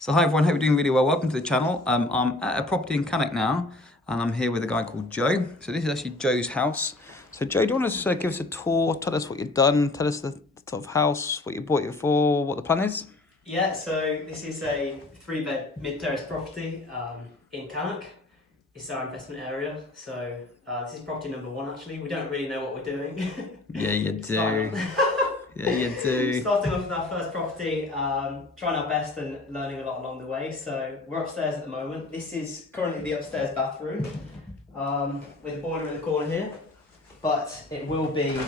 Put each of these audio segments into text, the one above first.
So hi everyone, hope you're doing really well. Welcome to the channel. I'm at a property in Cannock now, and I'm here with a guy called Joe. So this is actually Joe's house. So Joe, do you want to give us a tour, tell us what you've done, tell us the type of house, what you bought it for, what the plan is? Yeah, so this is a 3-bed mid-terrace property in Cannock. It's our investment area. So this is property number 1 actually. We don't really know what we're doing. Yeah, you do. Yeah, you do. Starting off with our first property, trying our best and learning a lot along the way. So we're upstairs at the moment. This is currently the upstairs bathroom with a boiler in the corner here. But it will be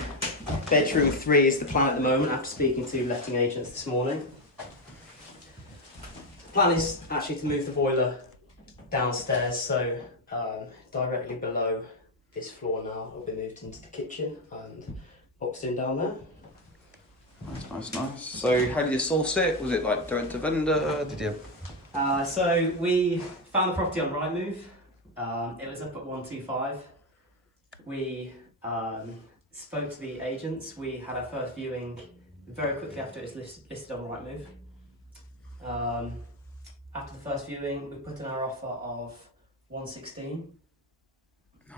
bedroom 3 is the plan at the moment after speaking to letting agents this morning. The plan is actually to move the boiler downstairs, so directly below this floor now will be moved into the kitchen and boxed in down there. Nice. So how did you source it? Was it like direct to vendor? Did you? So we found the property on Rightmove. It was up at 125. We spoke to the agents. We had our first viewing very quickly after it was listed on Rightmove. After the first viewing, we put in our offer of 116.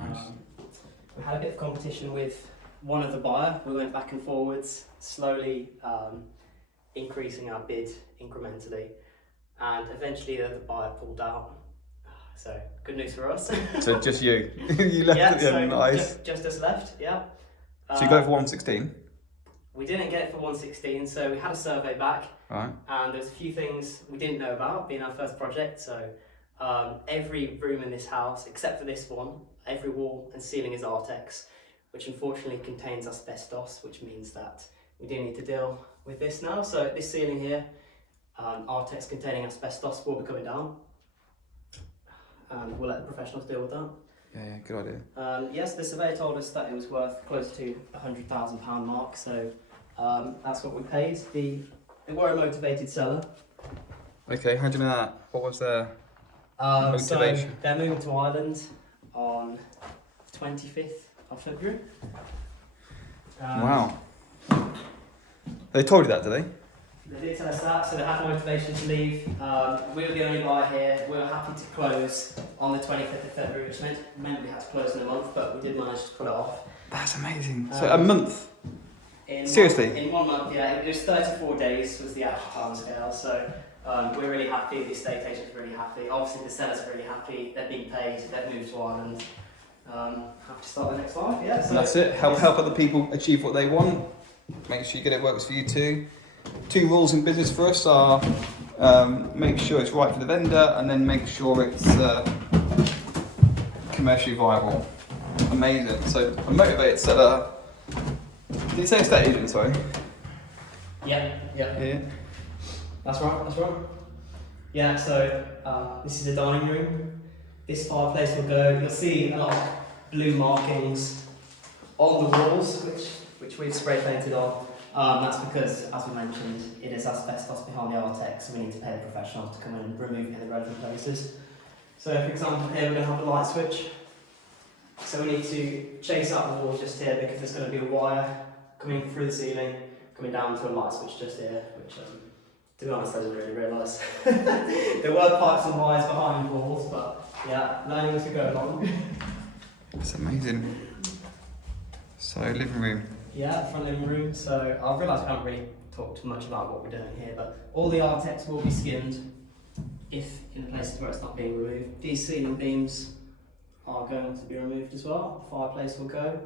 Nice. We had a bit of competition with one other buyer. We went back and forwards, slowly increasing our bid incrementally, and eventually the other buyer pulled out. So good news for us. So just you? You left at the end, nice. Just us left, yeah. So you got it for 116? We didn't get it for 116, so we had a survey back. Right. And there's a few things we didn't know about, being our first project. So every room in this house, except for this one, every wall and ceiling is Artex, which unfortunately contains asbestos, which means that we do need to deal with this now. So this ceiling here, Artex containing asbestos will be coming down, and we'll let the professionals deal with that. Yeah, good idea. Yes, the surveyor told us that it was worth close to £100,000 mark, so that's what we paid. They were a motivated seller. Okay, how do you know that? What was their motivation? So they're moving to Ireland on the 25th of February. Wow. They told you that, did they? They did tell us that, so they had motivation to leave. We were the only buyer here. We were happy to close on the 25th of February, which meant we had to close in a month, but we did manage to pull it off. That's amazing. So a month? Seriously? In 1 month, yeah. It was 34 days was the actual time scale, so we're really happy. The estate agent's really happy. Obviously, the sellers are really happy. They've been paid. They've moved to Ireland. Have to start the next life, yeah. So and that's it. Help other people achieve what they want. Make sure you get it works for you too. 2 rules in business for us are make sure it's right for the vendor, and then make sure it's commercially viable. Amazing. So a motivated seller. Did you say estate agent, sorry? Yeah. That's right. Yeah, so this is the dining room. This fireplace will go, you'll see a lot of blue markings on the walls, which we've spray painted on. That's because, as we mentioned, it is asbestos behind the Artex, so we need to pay the professionals to come in and remove it in the relevant places. So for example here we're going to have a light switch. So we need to chase out the wall just here because there's going to be a wire coming through the ceiling, coming down to a light switch just here, which to be honest I didn't really realise. There were pipes and wires behind the walls, but yeah, learning as we go along. That's amazing. So living room. Yeah, front living room. So I've realised we haven't really talked too much about what we're doing here, but all the Artex will be skimmed if in the places where it's not being removed. These ceiling beams are going to be removed as well. Fireplace will go.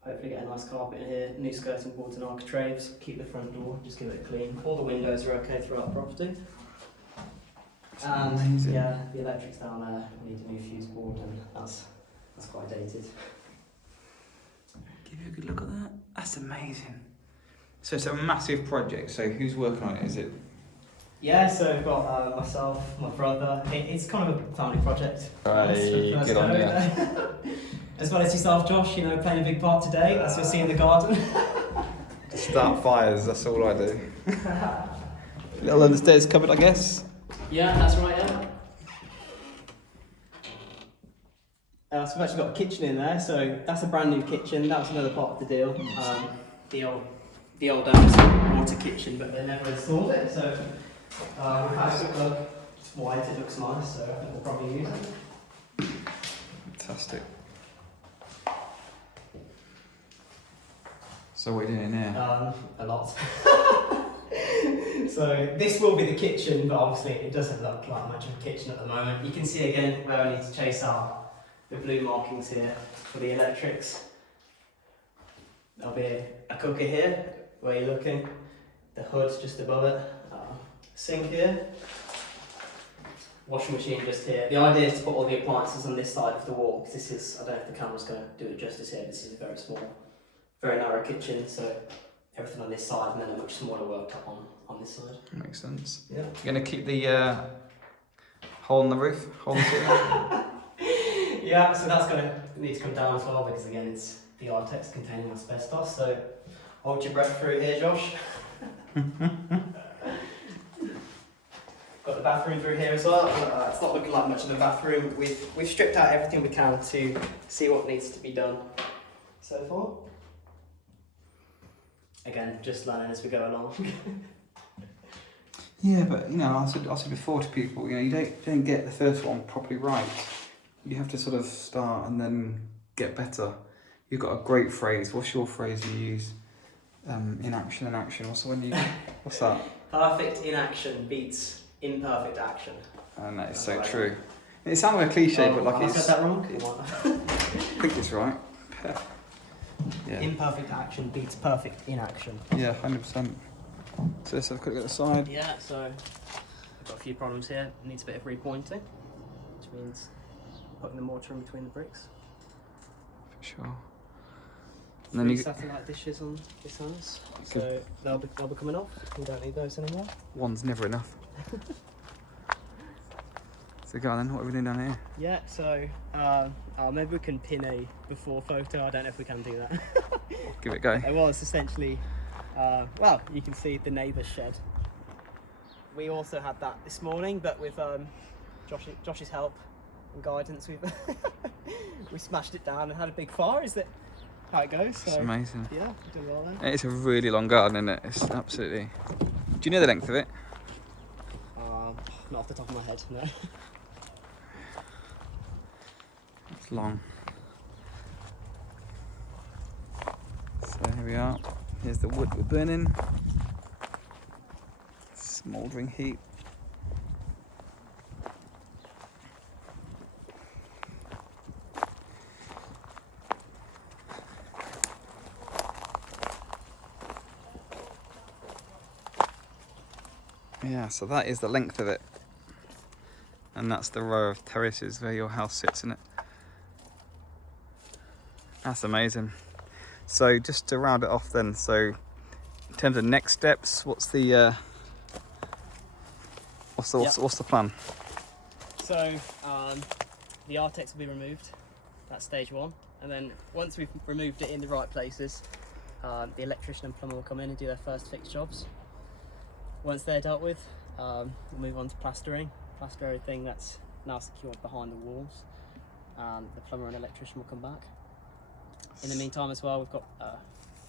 Hopefully get a nice carpet in here, new skirting boards and architraves, keep the front door, just give it a clean. All the windows are okay throughout the property. And amazing. Yeah, the electric's down there, we need a new fuse board and that's quite dated. Give you a good look at that. That's amazing. So it's a massive project, so who's working on it? Is it? Yeah, so we've got myself, my brother. It's kind of a family project. Right, good on you. As well as yourself, Josh, playing a big part today, as you'll see in the garden. Start fires, that's all I do. Little understairs cupboard, I guess. Yeah, that's right, yeah. So we've actually got a kitchen in there, so that's a brand new kitchen. That was another part of the deal. The old water kitchen, but they never installed it, so we've had a quick look. white, it looks nice, so I think we'll probably use it. Fantastic. So what are you doing in here? A lot. So this will be the kitchen, but obviously it doesn't look like much of a kitchen at the moment. You can see again where I need to chase out the blue markings here for the electrics. There'll be a cooker here where you're looking, the hood's just above it, sink here, washing machine just here. The idea is to put all the appliances on this side of the wall, because this is, I don't know if the camera's going to do it justice here, this is a very small, very narrow kitchen, so everything on this side and then a much smaller worktop on this side. Makes sense. Yeah. You're going to keep the hole in the roof, hole in the ceiling? Yeah, so that's going to need to come down as well, because again it's the Artex containing asbestos, so hold your breath through here, Josh. Got the bathroom through here as well. It's not looking like much of a bathroom. We've stripped out everything we can to see what needs to be done so far. Again, just learning as we go along. Yeah, but you know, I said before to people, you know, you don't get the first one properly right. You have to sort of start and then get better. You've got a great phrase. What's your phrase you use? Inaction and action. What's that? Perfect inaction beats imperfect action. And that is so true. It sounds like a cliche, but like I said that wrong? I think it's right. Yeah. Imperfect action beats perfect inaction. Yeah, 100%. So let's have a quick look at the side. Yeah, so I've got a few problems here. It needs a bit of repointing, which means putting the mortar in between the bricks. For sure. And then satellite dishes on this house, so they'll be coming off. We don't need those anymore. One's never enough. So go on then, what are we doing down here? Yeah, so maybe we can pin a before photo. I don't know if we can do that. Give it a go. It was essentially, well, you can see the neighbour's shed. We also had that this morning, but with Josh's help and guidance, we smashed it down and had a big fire. Is that how it goes? So, it's amazing. Yeah, we're doing well there. It's a really long garden, isn't it? It's absolutely... Do you know the length of it? Not off the top of my head, no. It's long. So here we are. Here's the wood we're burning. Smouldering heat. Yeah, so that is the length of it. And that's the row of terraces where your house sits in it. That's amazing. So just to round it off then, so in terms of next steps, what's the plan? So the Artex will be removed. That's stage one, and then once we've removed it in the right places, the electrician and plumber will come in and do their first fix jobs. Once they're dealt with, we'll move on to plastering. Plaster everything that's now secured behind the walls. The plumber and electrician will come back. In the meantime as well, we've got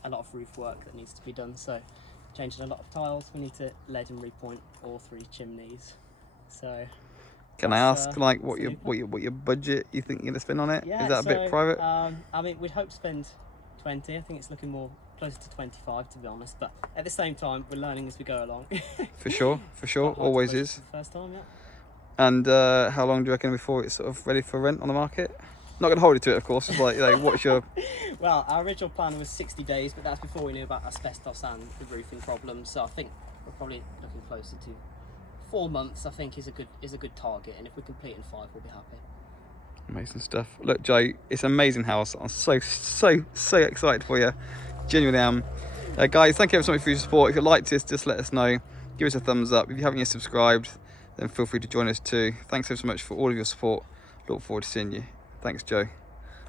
a lot of roof work that needs to be done, so changing a lot of tiles. We need to lead and repoint all 3 chimneys. So can I ask like what your budget you think you're gonna spend on it? Yeah, is that a bit private? I mean, we'd hope to spend 20. I think it's looking more closer to 25 to be honest, but at the same time we're learning as we go along. For sure, always is. First time, yeah. And how long do you reckon before it's sort of ready for rent on the market? Not going to hold you to it, of course. It's like what's your... Well, our original plan was 60 days, but that's before we knew about asbestos and the roofing problems. So I think we're probably looking closer to 4 months. I think is a good target, and if we complete in 5, we'll be happy. Amazing stuff. Look, Joe, it's an amazing house. I'm so excited for you. Genuinely am. Guys, thank you ever so much for your support. If you liked this, just let us know. Give us a thumbs up. If you haven't yet subscribed, then feel free to join us too. Thanks ever so much for all of your support. Look forward to seeing you. Thanks, Joe.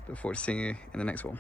Look forward to seeing you in the next one.